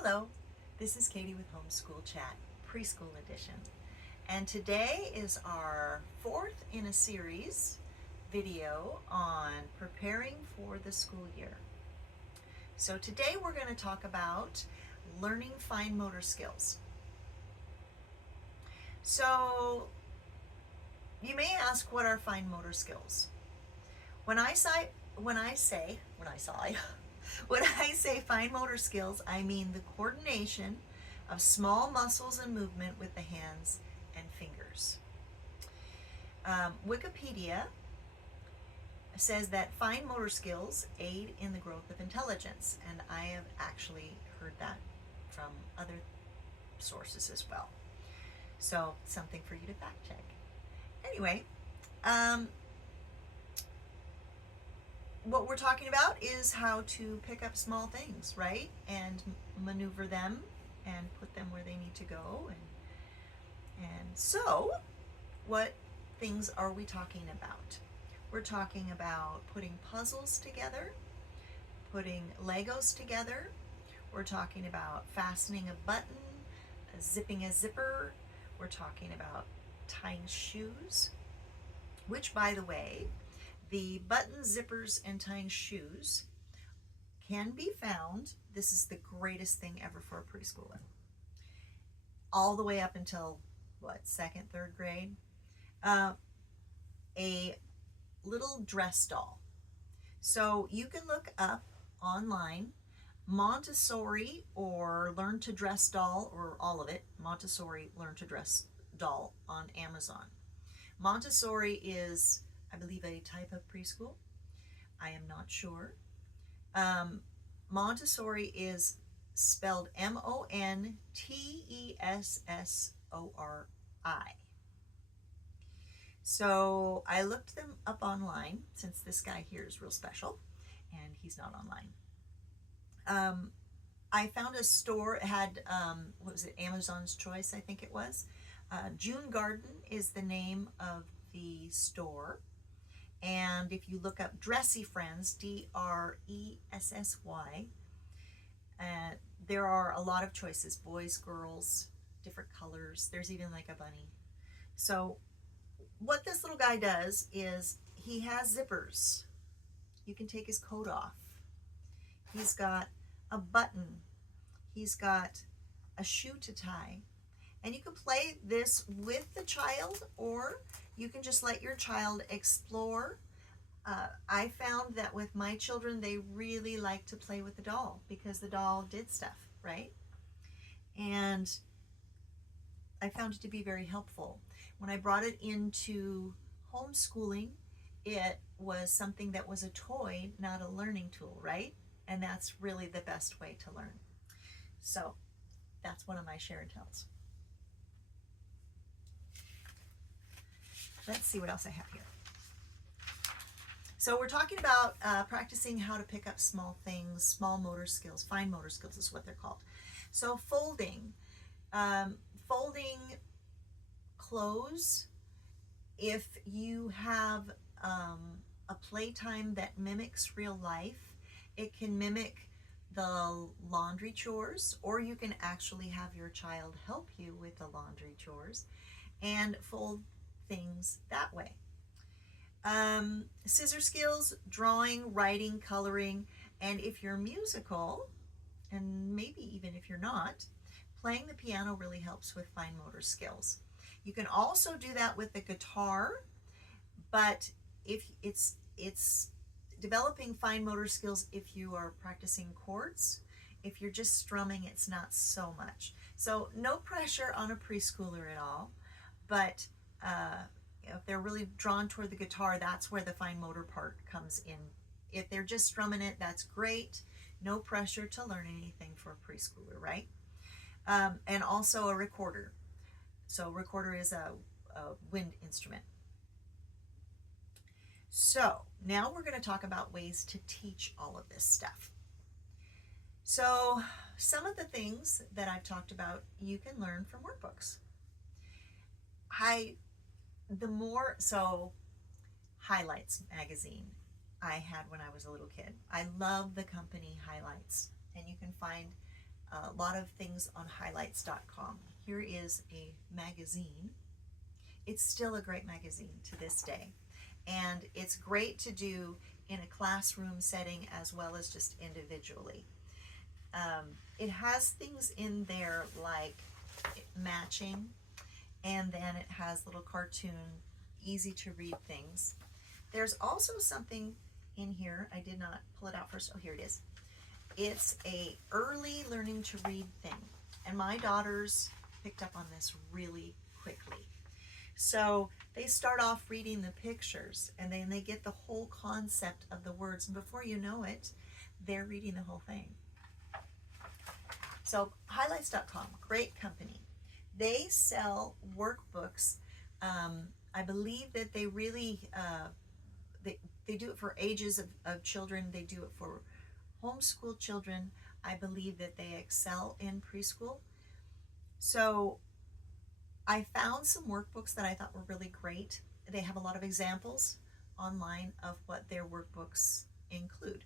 Hello, this is Katie with Homeschool Chat, Preschool Edition. And today is our fourth in a series video on preparing for the school year. So today we're going to talk about learning fine motor skills. So you may ask, what are fine motor skills? When I say fine motor skills, I mean the coordination of small muscles and movement with the hands and fingers. Wikipedia says that fine motor skills aid in the growth of intelligence, and I have actually heard that from other sources as well. So something for you to fact check. Anyway, what we're talking about is how to pick up small things, right? And maneuver them and put them where they need to go. And so, what things are we talking about? We're talking about putting puzzles together, putting Legos together. We're talking about fastening a button, zipping a zipper. We're talking about tying shoes, which, by the way, the button zippers and tying shoes can be found. This is the greatest thing ever for a preschooler. All the way up until, second, third grade? A little dress doll. So you can look up online Montessori or Learn to Dress Doll, or all of it, Montessori Learn to Dress Doll on Amazon. Montessori is, I believe, a type of preschool. I am not sure. Montessori is spelled Montessori. So I looked them up online, since this guy here is real special and he's not online. I found a store, it had, Amazon's Choice, I think it was. June Garden is the name of the store. And if you look up Dressy Friends, Dressy, there are a lot of choices, boys, girls, different colors. There's even like a bunny. So what this little guy does is he has zippers. You can take his coat off. He's got a button. He's got a shoe to tie. And you can play this with the child, or you can just let your child explore. I found that with my children, they really like to play with the doll because the doll did stuff, right? And I found it to be very helpful. When I brought it into homeschooling, it was something that was a toy, not a learning tool, right? And that's really the best way to learn. So that's one of my share and tells. Let's see what else I have here. So we're talking about practicing how to pick up small things, small motor skills, fine motor skills is what they're called. So folding clothes. If you have a playtime that mimics real life, it can mimic the laundry chores, or you can actually have your child help you with the laundry chores and fold things that way. Scissor skills, drawing, writing, coloring, and if you're musical, and maybe even if you're not, playing the piano really helps with fine motor skills. You can also do that with the guitar, but if it's developing fine motor skills if you are practicing chords. If you're just strumming, it's not so much. So no pressure on a preschooler at all, but if they're really drawn toward the guitar, that's where the fine motor part comes in. If they're just strumming it, that's great. No pressure to learn anything for a preschooler, right? And also a recorder. So recorder is a wind instrument. So now we're going to talk about ways to teach all of this stuff. So some of the things that I've talked about, you can learn from workbooks. Highlights magazine I had when I was a little kid. I love the company Highlights, and you can find a lot of things on highlights.com. Here is a magazine. It's still a great magazine to this day. And it's great to do in a classroom setting as well as just individually. It has things in there like matching, and then it has little cartoon, easy to read things. There's also something in here. I did not pull it out first. Oh, here it is. It's a early learning to read thing. And my daughters picked up on this really quickly. So they start off reading the pictures, and then they get the whole concept of the words. And before you know it, they're reading the whole thing. So highlights.com, great company. They sell workbooks. I believe that they really, they do it for ages of children. They do it for homeschool children. I believe that they excel in preschool. So I found some workbooks that I thought were really great. They have a lot of examples online of what their workbooks include.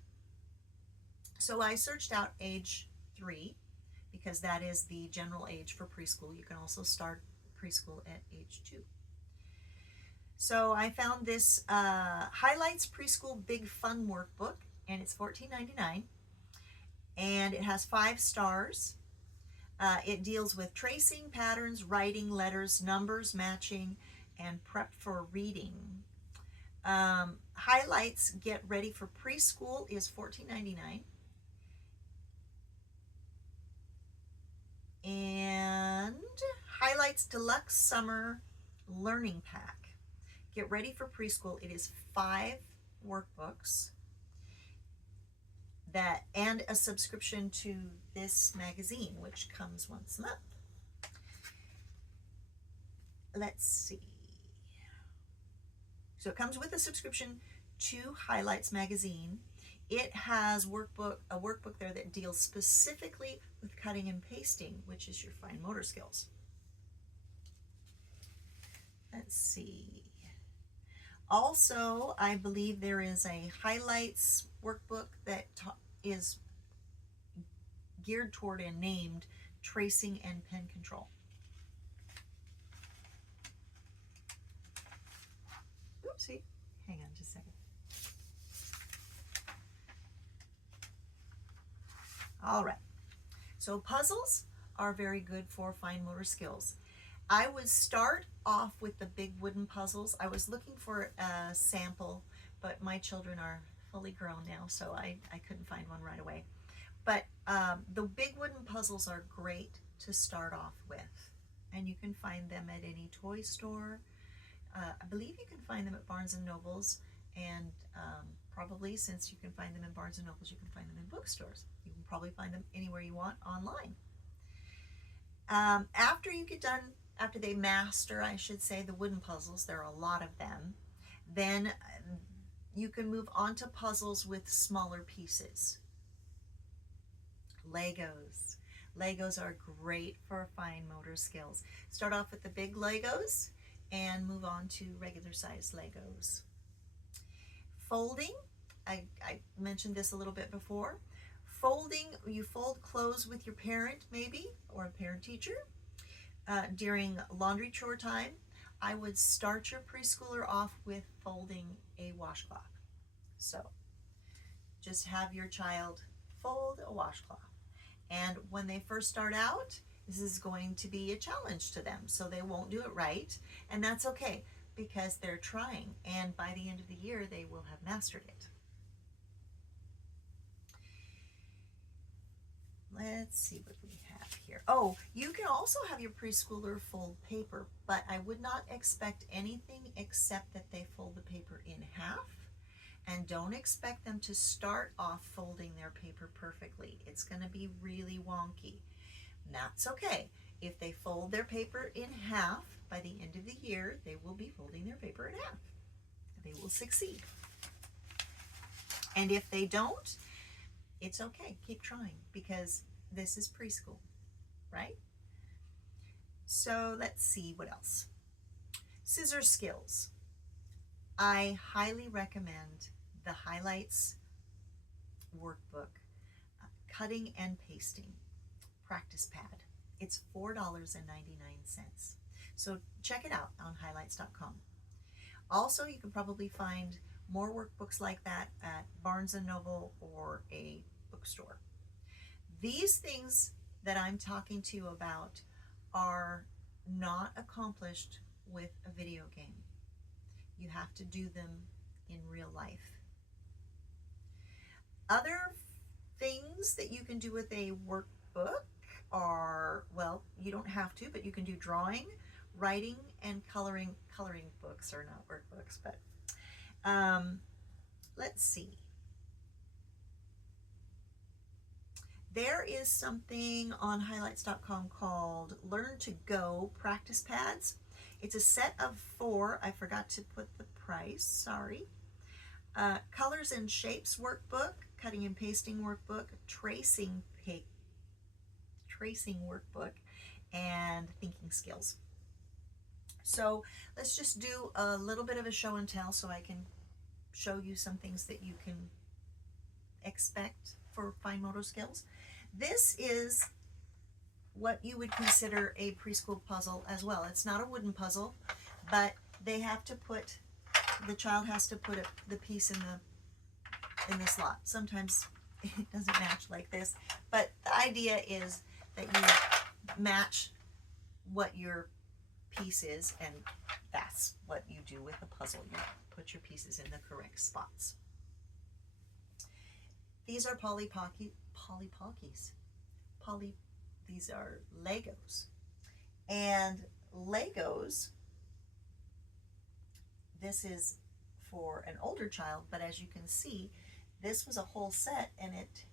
So I searched out age 3 because that is the general age for preschool. You can also start preschool at age 2. So I found this Highlights Preschool Big Fun Workbook, and it's $14.99, and it has 5 stars. It deals with tracing, patterns, writing, letters, numbers, matching, and prep for reading. Highlights Get Ready for Preschool is $14.99. And Highlights Deluxe Summer Learning Pack. Get Ready for Preschool. It is 5 workbooks that and a subscription to this magazine, which comes once a month. Let's see. So it comes with a subscription to Highlights magazine. It has a workbook there that deals specifically with cutting and pasting, which is your fine motor skills. Let's see. Also, I believe there is a Highlights workbook that is geared toward and named Tracing and Pen Control. Oopsie, hang on just a second. All right, so puzzles are very good for fine motor skills. I would start off with the big wooden puzzles. I was looking for a sample, but my children are fully grown now, so I couldn't find one right away. But the big wooden puzzles are great to start off with, and you can find them at any toy store. I believe you can find them at Barnes & Nobles, and probably since you can find them in Barnes & Nobles, you can find them in bookstores. You can probably find them anywhere you want online. After they master, I should say, the wooden puzzles, there are a lot of them, then you can move on to puzzles with smaller pieces. Legos. Legos are great for fine motor skills. Start off with the big Legos and move on to regular size Legos. Folding, I mentioned this a little bit before. Folding, you fold clothes with your parent maybe, or a parent teacher. During laundry chore time, I would start your preschooler off with folding a washcloth. So just have your child fold a washcloth. And when they first start out, this is going to be a challenge to them. So they won't do it right. And that's okay because they're trying. And by the end of the year, they will have mastered it. Let's see what we have here. Oh, you can also have your preschooler fold paper, but I would not expect anything except that they fold the paper in half, and don't expect them to start off folding their paper perfectly. It's going to be really wonky. And that's okay. If they fold their paper in half, by the end of the year, they will be folding their paper in half. They will succeed. And if they don't, it's okay. Keep trying because this is preschool, right? So let's see what else. Scissor skills. I highly recommend the Highlights workbook, cutting and pasting. practice pad. It's $4.99. So check it out on highlights.com. Also, you can probably find more workbooks like that at Barnes & Noble or a bookstore. These things that I'm talking to you about are not accomplished with a video game. You have to do them in real life. Other things that you can do with a workbook are, well, you don't have to, but you can do drawing, writing, and coloring. Coloring books are not workbooks, but let's see. There is something on highlights.com called Learn to Go practice pads. It's a set of 4. I forgot to put the price, sorry. Colors and Shapes workbook, cutting and pasting workbook, tracing workbook, and thinking skills. So let's just do a little bit of a show and tell so I can show you some things that you can expect for fine motor skills. This is what you would consider a preschool puzzle as well. It's not a wooden puzzle, but they have to put, the child has to put the piece in the slot. Sometimes it doesn't match like this, but the idea is that you match what your piece is, and that's what you do with a puzzle. You put your pieces in the correct spots. These are these are Legos. And Legos, this is for an older child, but as you can see, this was a whole set and it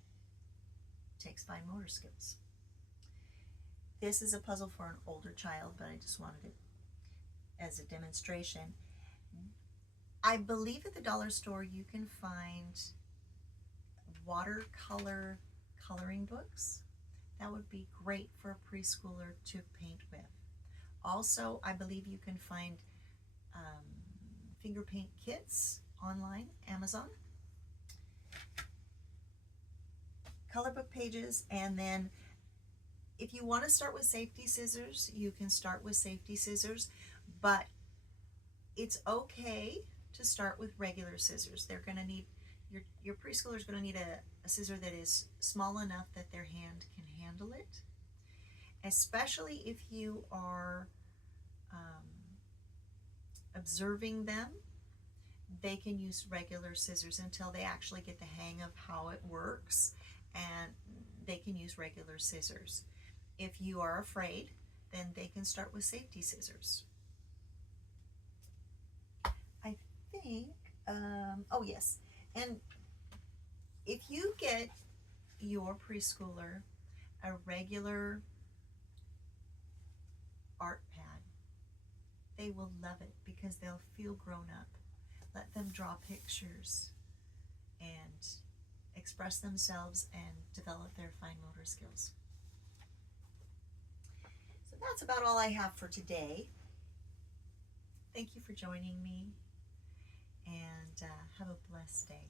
takes fine motor skills. This is a puzzle for an older child, but I just wanted it as a demonstration. I believe at the dollar store you can find watercolor coloring books. That would be great for a preschooler to paint with. Also, I believe you can find finger paint kits online, Amazon. Color book pages, and then if you want to start with safety scissors, you can start with safety scissors, but it's okay to start with regular scissors. They're going to need, your preschooler is going to need a scissor that is small enough that their hand can handle it, especially if you are observing them. They can use regular scissors until they actually get the hang of how it works, and they can use regular scissors. If you are afraid, then they can start with safety scissors. I think, oh yes, and if you get your preschooler a regular art pad, they will love it because they'll feel grown up. Let them draw pictures and express themselves and develop their fine motor skills. So that's about all I have for today. Thank you for joining me, and have a blessed day.